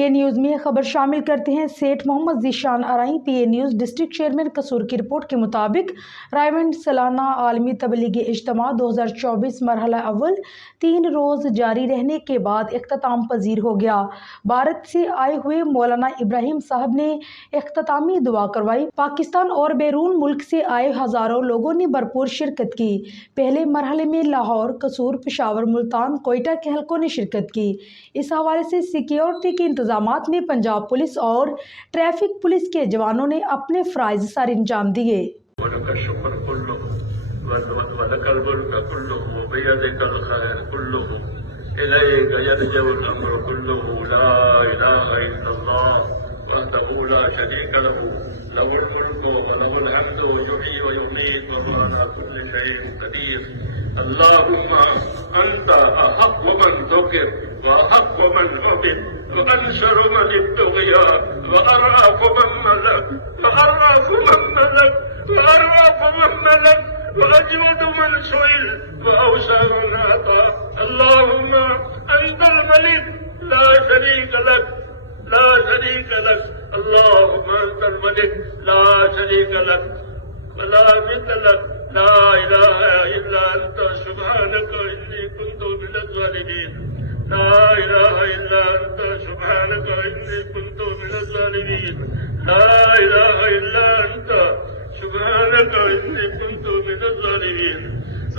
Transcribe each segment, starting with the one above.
पीए news में खबर शामिल करते हैं। सेठ मोहम्मद ज़ीशान आरई पीए न्यूज़ डिस्ट्रिक्ट चेयरमैन कसूर की रिपोर्ट के मुताबिक रायवंड सालाना आलमी तबलीगी इज्तिमा 2024 मरहला अव्वल 3 रोज़ जारी रहने के बाद इख्तिताम पजीर हो गया। भारत से आए हुए मौलाना इब्राहिम साहब ने इख्तितामी दुआ करवाई। पाकिस्तान और बैरून मुल्क से आए हज़ारों लोगों ने भरपूर शिरकत की। पहले मरहले में लाहौर, कसूर, पेशावर, मुल्तान, कोयटा के हलकों ने शिरकत की। इस हवाले से सिक्योरिटी के इंतजामात में पंजाब पुलिस और ट्रैफिक पुलिस के जवानों ने अपने फ़राइज़ सर अंजाम दिए। अल्लाहुम्मा अंता अहक्कु मन ज़ुकिर व अहक्कु मन उबिद व अंशरु मन इब्तग़िया व अरअफ़ु मन मलक व अरअफ़ु मन मलक व अरअफ़ु मन मलक व अजवदु मन सुइल व अवसअ मन अता। अल्लाहुम्मा अंतल मलिक ला शरीक लक ला शरीक लक। अल्लाहुम्मा अंतल मलिक ला शरीक लक व ला निद्द लक। ला इलाहा इल्ला अंता सुब्हानक इन्नी कुन्तु मिनज़ ज़ालिमीन। ला इलाहा इल्ला अंता सुब्हानक इन्नी कुन्तु मिनज़ ज़ालिमीन। ला इलाहा इल्ला अंता सुब्हानक इन्नी कुन्तु मिनज़ ज़ालिमीन।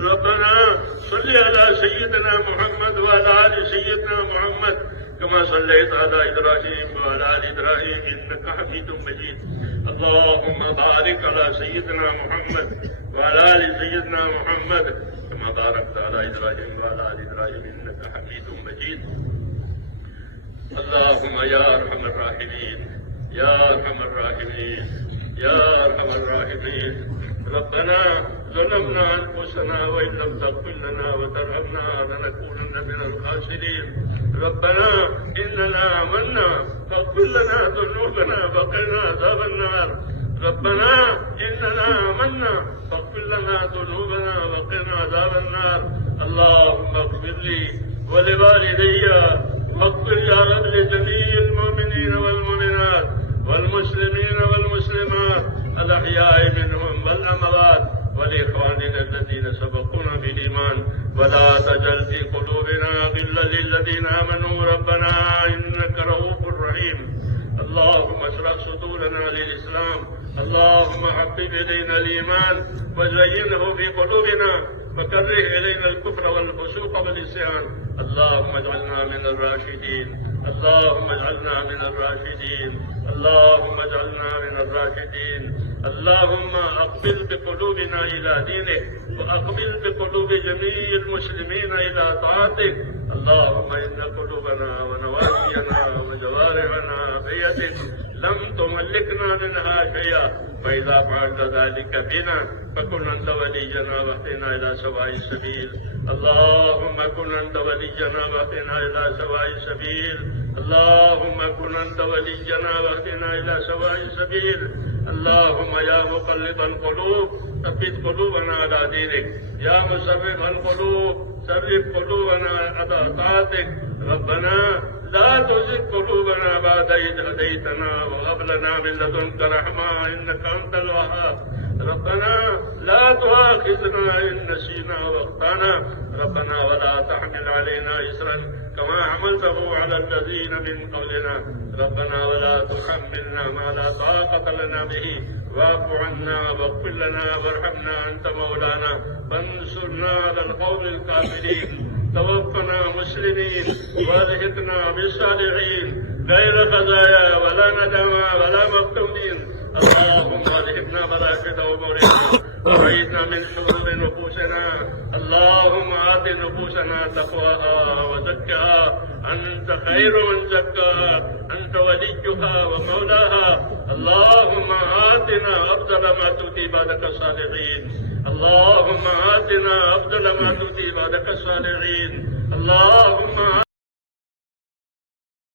रब्बना सल्लि अला सय्यिदिना मुहम्मद व अला आलि सय्यिदिना मुहम्मद कमा सल्लैता अला इब्राहीम व अला आलि इब्राहीम इन्नका हमीदुम मजीद। अल्लाहुम्मा बारिक अला सय्यिदिना मुहम्मद व अला आलि सय्यिदिना मुहम्मद कमा बारकता अला इब्राहीम व अला आलि इब्राहीम इन्नका हमीदुम मजीद। अल्लाहुम्मा या अरहमर राहिमीन या अरहमर राहिमीन या अरहमर राहिमीन। रब्बना ज़लमना अनफुसना व इन लम तग़फिर लना व तरहमना लनकूनन्न मिनल ख़ासिरीन। रब्बना इन्नना आमन्ना फ़ाग़फिर लना ज़ुनूबना व क़िना अज़ाबन नार। रब्बना इन्नना आमन्ना फ़ाग़फिर लना ज़ुनूबना व क़िना अज़ाबन नार। अल्लाहुम्मा इग़फिर ली व लिवालिदैया वग़फिर या रब लिजमीइल मुमिनीन वल मुमिनात वल मुस्लिमीन वल मुस्लिमात अल अहयाइ मिनहुम वल अमवात वलिइख़्वानिना अल्लज़ीना सबक़ूना बिल ईमान वला तजअल फ़ी क़ुलूबिना ग़िल्लन लिल्लज़ीना आमनू रब्बना इन्नका रऊफ़ुर रहीम। अल्लाहुम्मा इश्रह सुदूरना लिल इस्लाम। अल्लाहुम्मा हब्बिब इलैना अल ईमान वज़य्यिनहु फ़ी क़ुलूबिना वकर्रिह इलैना अल कुफ़्र वल फ़ुसूक़ वल इस्यान। अल्लाहुम्मा इजअलना मिनर राशिदीन। अल्लाहुम्मा इजअलना मिनर राशिदीन। अल्लाहुम्मा इजअलना मिनर राशिदीन। अल्लाहुम्मा अक़बिल बिक़ुलूबिना इला दीनिक व अक़बिल बिक़ुलूबि जमीइल मुस्लिमीन इला ताअतिक। अल्लाहुम्मा इन्ना क़ुलूबना व नवासियना व जवारिहना बियदिक लम तुमल्लिकना मिनहा शैअन फ़इज़ा फ़अलता ज़ालिका बिना फकुन अंत वलिय्यना वहदिना इला सवाइ सबील। अल्लाहुम्मा कुन अंत वलिय्यना वहदिना इला सवाइ सबील। अल्लाहुम्मा कुन अंत वलिय्यना वहदिना इला सवाइ सबील। अल्लाहुम्मा या मुक़ल्लिबल क़ुलूब सब्बित क़ुलूबना अला दीनिक। या मुसर्रिफ़ल क़ुलूब सर्रिफ़ क़ुलूबना अला ताअतिक। रब्बना ला तुज़िग़ क़ुलूबना बअद इज़ हदैतना व हब लना मिन लदुनका रहमा इन्नका अंतल वहाब। रब्बना ला तुआख़िज़ना इन नसीना व अख़्ताना। रब्बना वला तहमिल अलैना इसरन कमा हमलतहु अला अल्लज़ीना मिन क़ब्लिना। रब्बना वला तुहम्मिलना मा ला ताक़त लना बिही वाअफ़ु अन्ना वग़फ़िर लना वरहमना अंत मौलाना फंसुरना अलल क़ौमिल काफ़िरीन। तवफ़्फ़ना मुस्लिमीन वअल्हिक़ना बिस्सालिहीन गैर ख़ज़ाया वला नदामा वला मफ़्तूनीन। अल्लाहुम्मा अल्हिक़ना बराक़िद उमूरिना वअईज़ना मिन शुरूरि नुफ़ूसिना। अल्लाहुम्मा आति नुफ़ूसना तक़वाहा व ज़क्किहा अंत खैरु मन ज़क्काहा अंत वलिय्युहा व मौलाहा। अल्लाहुम्मा आतिना अफ़ज़ल मा तु'ती इबादक सालिहीन। अल्लाहुम्मा आतिना अफ़ज़ल मा तु'ती इबादक सालिहीन। अल्लाहुम्मा